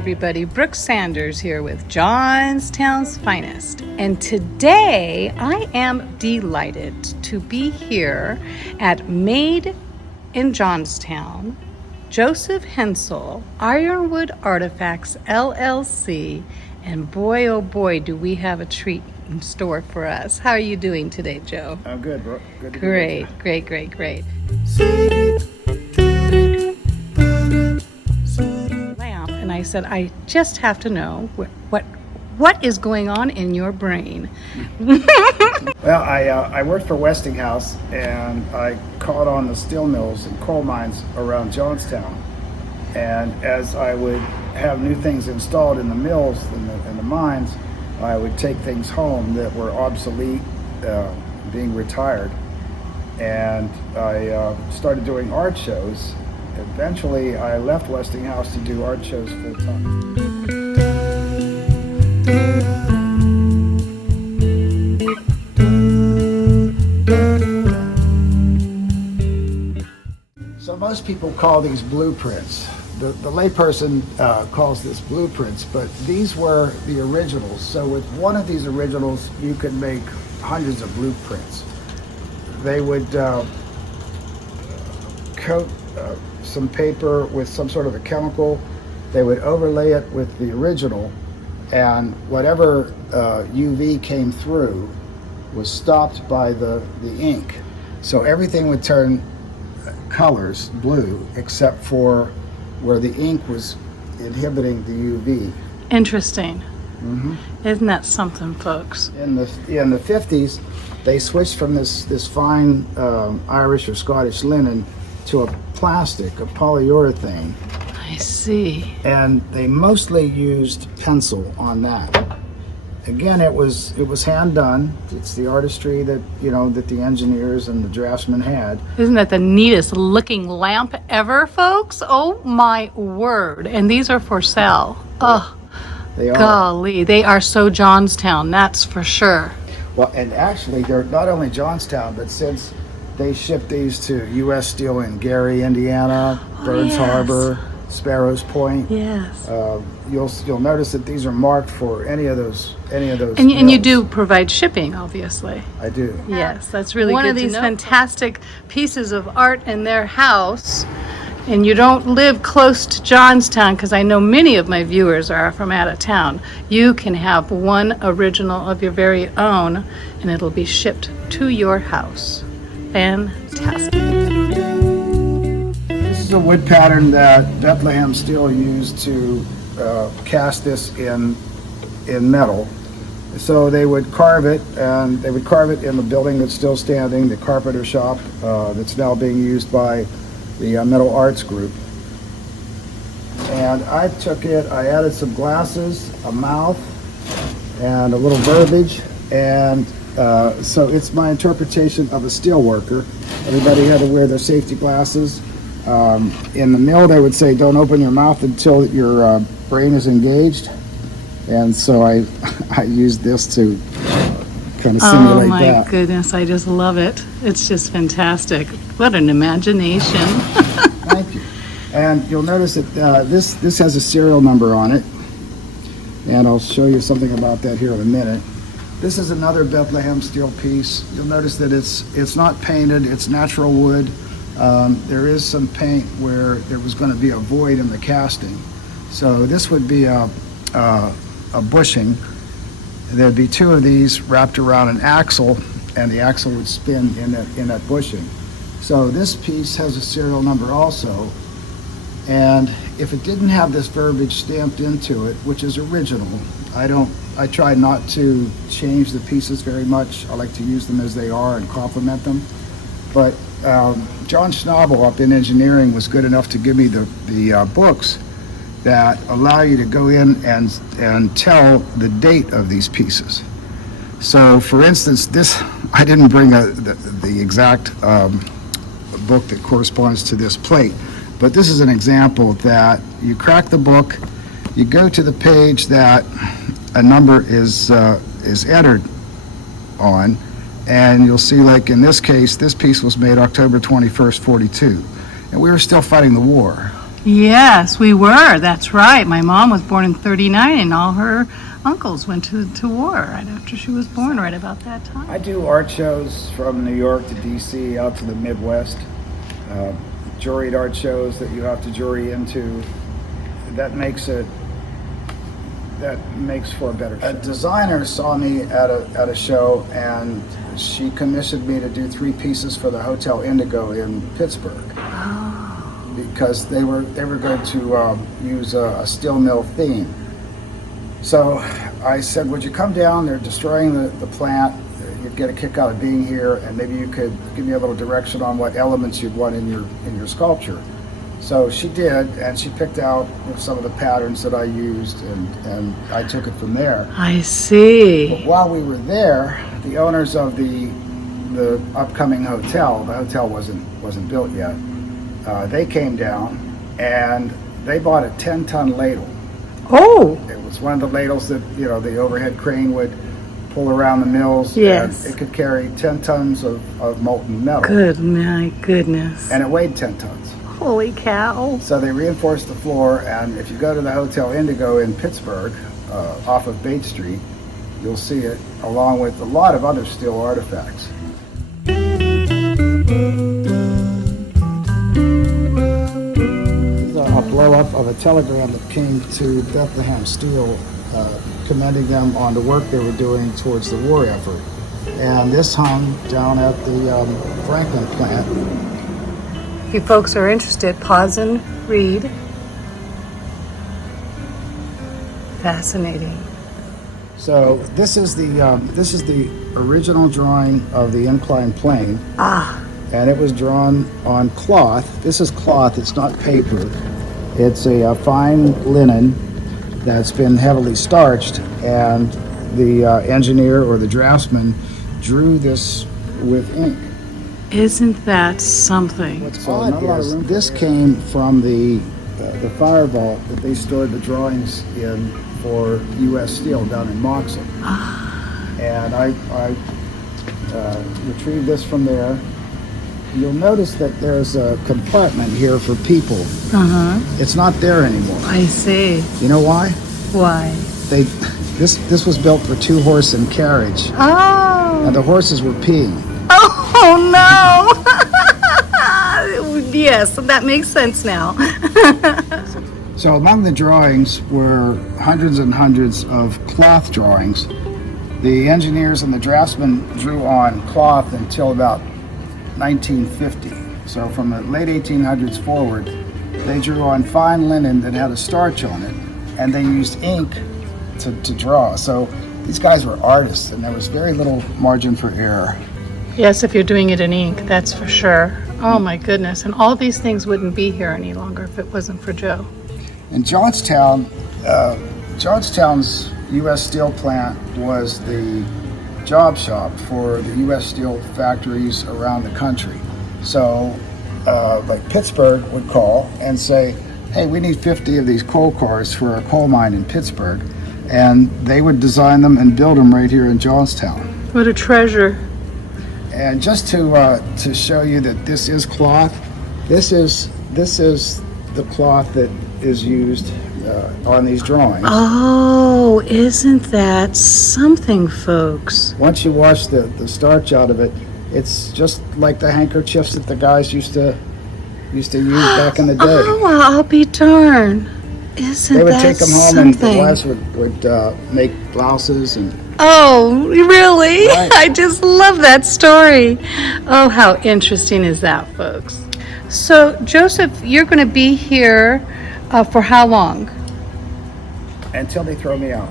everybody, Brooke Sanders here with Johnstown's Finest. And today I am delighted to be here at Made in Johnstown, Joseph Hensel, Ironwood Artifacts LLC. And boy, oh boy, do we have a treat in store for us. How are you doing today, Joe? I'm good, Brooke. Good to Great. And I said, I just have to know what is going on in your brain. Well, I worked for Westinghouse, and I caught on the steel mills and coal mines around Johnstown. And as I would have new things installed in the mills and the mines, I would take things home that were obsolete, being retired. And I started doing art shows. Eventually, I left Westinghouse to do art shows full time. So most people call these blueprints. The layperson calls this blueprints, but these were the originals. So with one of these originals, you could make hundreds of blueprints. They would coat some paper with some sort of a chemical. They would overlay it with the original, and whatever UV came through was stopped by the ink. So everything would turn colors blue except for where the ink was inhibiting the UV. Interesting. Mm-hmm. Isn't that something, folks? In the 50s, they switched from this fine Irish or Scottish linen to a plastic, a polyurethane. I see. And they mostly used pencil on that. Again, it was hand done. It's the artistry that that the engineers and the draftsmen had. Isn't that the neatest looking lamp ever, folks? Oh my word. And these are for sale. Oh, They are. golly, they are so Johnstown, that's for sure. Well, and actually, they're not only Johnstown, but since they shipped these to U.S. Steel in Gary, Indiana, Burns yes. Harbor, Sparrows Point. Yes. You'll notice that these are marked for any of those. And you mills. do provide shipping, obviously. I do. Yes, that's really One good of to these know. Fantastic pieces of art in their house. And you don't live close to Johnstown, because I know many of my viewers are from out of town. You can have one original of your very own, and it'll be shipped to your house. Fantastic. This is a wood pattern that Bethlehem Steel used to cast this in metal. So they would carve it, and they would carve it in the building that's still standing, the carpenter shop that's now being used by the Metal Arts Group. And I took it, I added some glasses, a mouth, and a little verbiage, and so it's my interpretation of a steel worker. Everybody had to wear their safety glasses. In the mill, they would say, don't open your mouth until your brain is engaged. And so I used this to kind of simulate Oh my that. goodness, I just love it. It's just fantastic. What an imagination. Thank you. And you'll notice that this has a serial number on it. And I'll show you something about that here in a minute. This is another Bethlehem Steel piece. You'll notice that it's not painted, it's natural wood. There is some paint where there was going to be a void in the casting. So this would be a bushing. There'd be two of these wrapped around an axle, and the axle would spin in that bushing. So this piece has a serial number also. And if it didn't have this verbiage stamped into it, which is original, I try not to change the pieces very much. I like to use them as they are and complement them. But John Schnabel up in engineering was good enough to give me the books that allow you to go in and tell the date of these pieces. So for instance, this, I didn't bring the exact book that corresponds to this plate, but this is an example that you crack the book, you go to the page that a number is entered on, and you'll see, like in this case, this piece was made October 21st, 42, and we were still fighting the war. Yes, we were. That's right. My mom was born in 39, and all her uncles went to war right after she was born, right about that time. I do art shows from New York to DC out to the Midwest. Juried art shows that you have to jury into. That makes for a better show. A designer saw me at a show, and she commissioned me to do 3 pieces for the Hotel Indigo in Pittsburgh. Because they were going to use a steel mill theme. So I said, would you come down? They're destroying the plant. You'd get a kick out of being here, and maybe you could give me a little direction on what elements you'd want in your sculpture. So she did, and she picked out some of the patterns that I used, and I took it from there. I see. But while we were there, the owners of the upcoming hotel, the hotel wasn't built yet, they came down and they bought a 10-ton ladle. Oh! It was one of the ladles that, the overhead crane would pull around the mills. Yes. And it could carry 10 tons of molten metal. Good, my goodness. And it weighed 10 tons. Holy cow. So they reinforced the floor, and if you go to the Hotel Indigo in Pittsburgh, off of Bate Street, you'll see it along with a lot of other steel artifacts. A blow-up of a telegram that came to Bethlehem Steel commending them on the work they were doing towards the war effort. And this hung down at the Franklin plant. If you folks are interested, pause and read. Fascinating. So this is the original drawing of the inclined plane. And it was drawn on cloth. This is cloth, it's not paper. It's a fine linen that's been heavily starched, and the engineer or the draftsman drew this with ink. Isn't that something? What's odd is this came from the fire vault that they stored the drawings in for U.S. Steel down in Moxon. And I retrieved this from there. You'll notice that there's a compartment here for people. It's not there anymore. I see. You know why? Why? This was built for 2-horse and carriage, Oh. and the horses were peeing. Oh no! Yes, that makes sense now. So among the drawings were hundreds and hundreds of cloth drawings. The engineers and the draftsmen drew on cloth until about 1950. So from the late 1800s forward, they drew on fine linen that had a starch on it, and they used ink to draw. So these guys were artists, and there was very little margin for error. Yes, if you're doing it in ink, that's for sure. Oh my goodness, and all these things wouldn't be here any longer if it wasn't for Joe. In Johnstown, Johnstown's U.S. Steel plant was the job shop for the U.S. Steel factories around the country. So, like Pittsburgh would call and say, hey, we need 50 of these coal cars for a coal mine in Pittsburgh. And they would design them and build them right here in Johnstown. What a treasure. And just to show you that this is cloth, this is the cloth that is used on these drawings. Oh, isn't that something, folks? Once you wash the starch out of it, it's just like the handkerchiefs that the guys used to use back in the day. Oh, I'll be darned. Isn't They would that take them home, something? and the wives would make blouses and. Oh, really? Right. I just love that story. Oh, how interesting is that, folks? So, Joseph, you're going to be here for how long? Until they throw me out.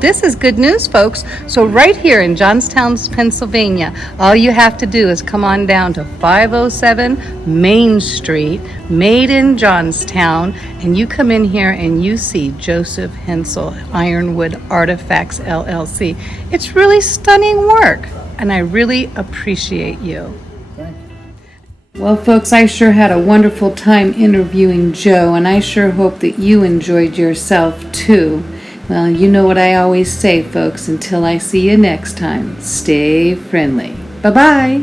This is good news, folks. So right here in Johnstown, Pennsylvania, all you have to do is come on down to 507 Main Street, Made in Johnstown, and you come in here and you see Joseph Hensel, Ironwood Artifacts, LLC. It's really stunning work, and I really appreciate you. Well, folks, I sure had a wonderful time interviewing Joe, and I sure hope that you enjoyed yourself, too. Well, you know what I always say, folks, until I see you next time, stay friendly. Bye-bye.